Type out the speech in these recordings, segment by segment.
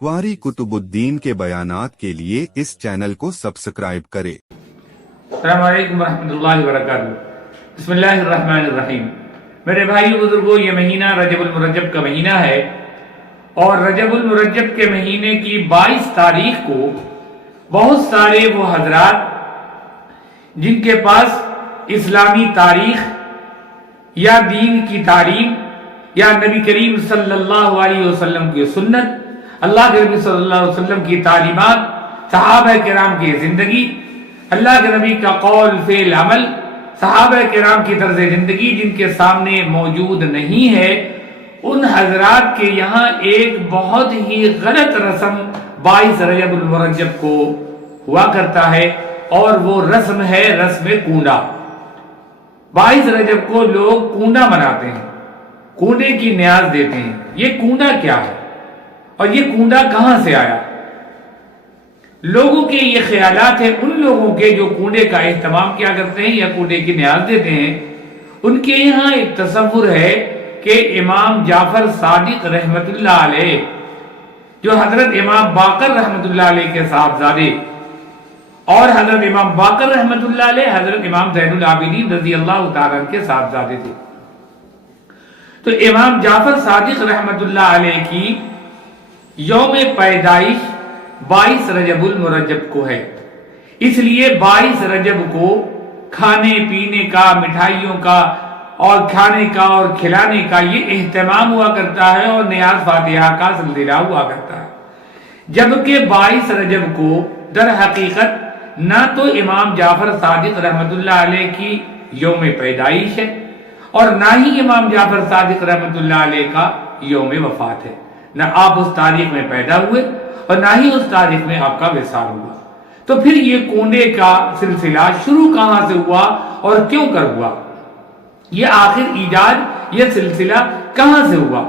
क्वारी कुतुबुद्दीन के बयानात के लिए इस चैनल को सब्सक्राइब करें। अस्सलामु अलैकुम रहमतुल्लाहि व बरकातुहू। बिस्मिल्लाहिर्रहमानिर्रहीम। मेरे भाइयों बुजुर्गों, ये महीना रजबुल मुरज्जब का महीना है और रजबुल मुरज्जब के महीने की 22 तारीख को बहुत सारे वो हजरात जिनके पास इस्लामी तारीख या दीन की तालीम या नबी करीम सल्लल्लाहु अलैहि वसल्लम की सुन्नत, अल्लाह के नबी सल्लल्लाहु अलैहि वसल्लम की तालीमात, सहाबा किराम की जिंदगी, अल्लाह के नबी का कौल फेल अमल, सहाबा किराम की तर्ज जिंदगी जिनके सामने मौजूद नहीं है, उन हजरात के यहाँ एक बहुत ही गलत रस्म 22 रजबुल मुरज्जब को हुआ करता है और वो रस्म है रस्म कूंडा। 22 रजब को लोग कूंडा मनाते हैं, कूंडे की न्याज देते हैं। ये कूंडा क्या है और ये कूंडा कहां से आया? लोगों के ये ख्यालात हैं, उन लोगों के जो कूंडे का एहतमाम किया करते हैं या कूंडे की न्याज देते हैं, उनके यहाँ एक तसव्वुर है कि इमाम जाफर सादिक रहमतुल्लाह अलैह, जो हजरत इमाम बाकर रहमतुल्लाह अलैह के साहबजादे और हजरत इमाम बाकर रहमतुल्लाह अलैह हजरत इमाम ज़ैनुल आबिदीन रज़ी अल्लाह तआला के साहबजादे थे। तो इमाम जाफर सादिक रहमतुल्लाह अलैह की यौम पैदाइश 22 रजबुल मुरज्जब को है, इसलिए 22 रजब को खाने पीने का, मिठाइयों का और खाने का और खिलाने का ये एहतमाम हुआ करता है और नियाज फातिहा का सिलसिला हुआ करता है। जबकि 22 रजब को दर हकीकत ना तो इमाम जाफर सादिक रहमतुल्लाह अलैह की यौम पैदाइश है और ना ही इमाम जाफर सादिक रहमतुल्लाह अलैह का यौम वफात है। ना आप उस तारीख में पैदा हुए और ना ही उस तारीख में आपका विसाल हुआ। तो फिर ये कूंडे का सिलसिला शुरू कहां से हुआ और क्यों कर हुआ? ये आखिर ईजाद, ये सिलसिला कहां से हुआ?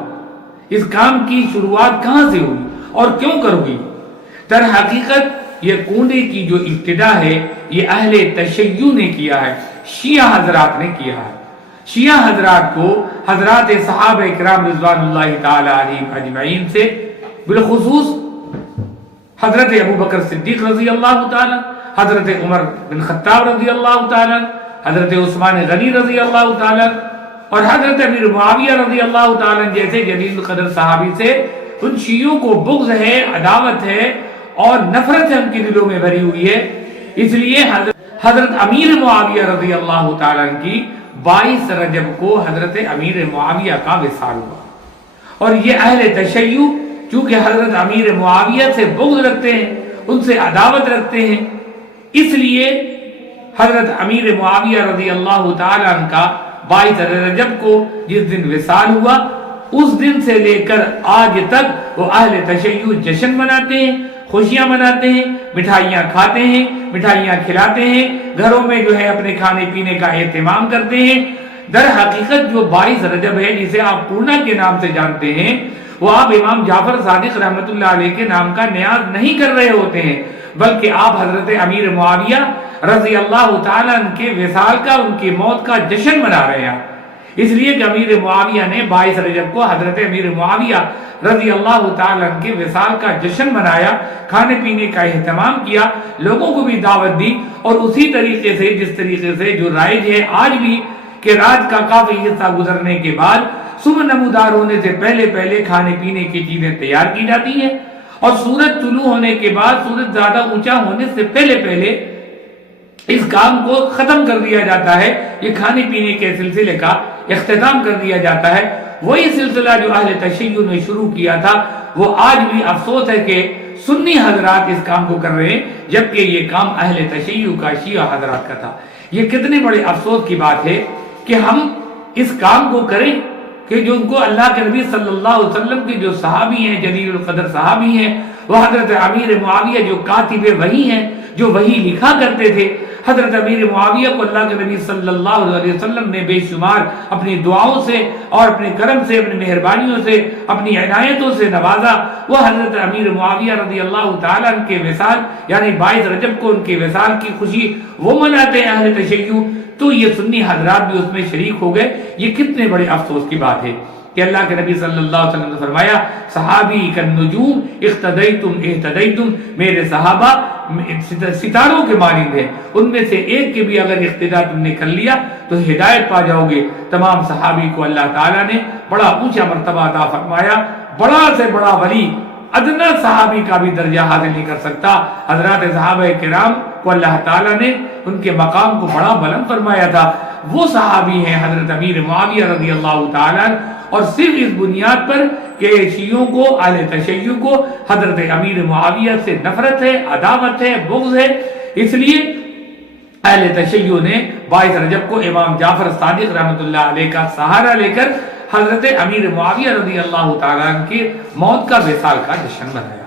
इस काम की शुरुआत कहां से हुई और क्यों कर हुई? दर हकीकत ये कूंडे की जो इब्तिदा है ये अहले तशय्युअ ने किया है, शिया हजरात ने किया है। शिया हजरात को हजरात सहाबा इकराम रिज़वानुल्लाहि ताला अलैहिम अजमईन से बिलखुसूस हजरत अबू बकर सिद्दीक रज़ी अल्लाह ताला, हजरत उमर बिन खत्ताब रज़ी अल्लाह ताला, हजरत उस्मान गनी रज़ी अल्लाह ताला और हजरत अमीर मुआविया रज़ी अल्लाह ताला जैसे जलील कदर सहाबी से उन शियों को बुग़्ज़ है, अदावत है और नफरत है उनके दिलों में भरी हुई है। इसलिए हजरत अमीर मुआविया रज़ी अल्लाह ताला की 22 रजब को हजरत अमीर मुआविया का विसाल हुआ और ये अहले तशय्युअ चूंकि हजरत अमीर मुआविया से बुग़्ज़ रखते हैं, उनसे अदावत रखते हैं, इसलिए हजरत अमीर मुआविया रज़ी अल्लाह ताला का 22 रजब को जिस दिन विसाल हुआ उस दिन से लेकर आज तक वो अहले तशय्युअ जश्न मनाते हैं, खुशियां मनाते हैं, मिठाइयां खाते हैं, मिठाइयां खिलाते हैं, घरों में जो है अपने खाने पीने का एहतमाम करते हैं। दर हकीकत जो 22 रजब है जिसे आप पूर्णा के नाम से जानते हैं, वो आप इमाम जाफर सादिक रहमतुल्लाह अलैह के नाम का न्याज नहीं कर रहे होते हैं, बल्कि आप हजरत अमीर मुआविया रज़ी अल्लाह ताला के विसाल का, उनकी मौत का जश्न मना रहे हैं। इसलिए कि अमीर मुआविया ने 22 रजब को हजरत अमीर मुआविया रज़ी अल्लाह ताला के विसाल का जश्न मनाया, खाने पीने का एहतमाम किया, लोगों को भी दावत दी और उसी तरीके से जिस तरीके से जो राइज है आज भी कि रात का काफी हिस्सा गुजरने के बाद सुबह नमूदार होने से पहले पहले खाने पीने की चीजें तैयार की जाती हैं और सूरज तुलू होने के बाद, सूरज ज्यादा ऊंचा होने से पहले पहले इस काम को खत्म कर दिया जाता है। ये खाने पीने के सिलसिले का इख्तिताम कर दिया जाता है। वही सिलसिला जो अहले तशय्युअ ने शुरू किया था वो आज भी अफसोस है कि सुन्नी हजरात इस काम को कर रहे हैं, जबकि ये काम अहले तशय्युअ का, शिया हजरात का था। ये कितने बड़े अफसोस की बात है कि हम इस काम को करें कि जो उनको अल्लाह के नबी सल्लल्लाहु अलैहि वसल्लम के जो सहाबी हैं, जलीलुल कदर सहाबी हैं, वह हजरत अमीर मुआविया जो कातिबे वही हैं, जो वही लिखा करते थे। हजरत अमीर मुआविया को अल्लाह के नबी सल्लल्लाहु अलैहि वसल्लम ने बेशुमार अपनी दुआओं से और अपने करम से, अपनी मेहरबानियों से, अपनी इनायतों से नवाजा। वह हजरत अमीर मुआविया रज़ी अल्लाह ताला के विसाल यानी 22 रजब को उनके विसाल की खुशी वो मनाते हैं अहले तशय्युअ, तो ये सुन्नी हजरात भी उसमें शरीक हो गए। ये कितने बड़े अफसोस की बात है کہ اللہ کے نبی صلی اللہ علیہ وسلم نے فرمایا صحابی کالنجوم اقتدیتم اہتدیتم، میرے صحابہ ستاروں کے مانند ہیں، ان میں سے ایک کے بھی اگر اقتداء تم نے کر لیا تو ہدایت پا جاؤ گے۔ تمام صحابی کو اللہ تعالیٰ نے بڑا اونچا مرتبہ عطا فرمایا، بڑا سے بڑا ولی ادنا صحابی کا بھی درجہ حاصل نہیں کر سکتا۔ حضرات صحابہ کرام کو اللہ تعالیٰ نے ان کے مقام کو بڑا بلند فرمایا تھا۔ وہ صحابی ہیں حضرت امیر معاویہ رضی اللہ تعالیٰ، اور صرف اس بنیاد پر کہ شیعوں کو، اہل تشیع کو حضرت امیر معاویہ سے نفرت ہے، عداوت ہے، بغض ہے، اس لیے اہل تشیع نے 22 رجب کو امام جعفر صادق رحمۃ اللہ علیہ کا سہارا لے کر حضرت امیر معاویہ رضی اللہ تعالیٰ عنہ کی موت کا وصال کا جشن منایا۔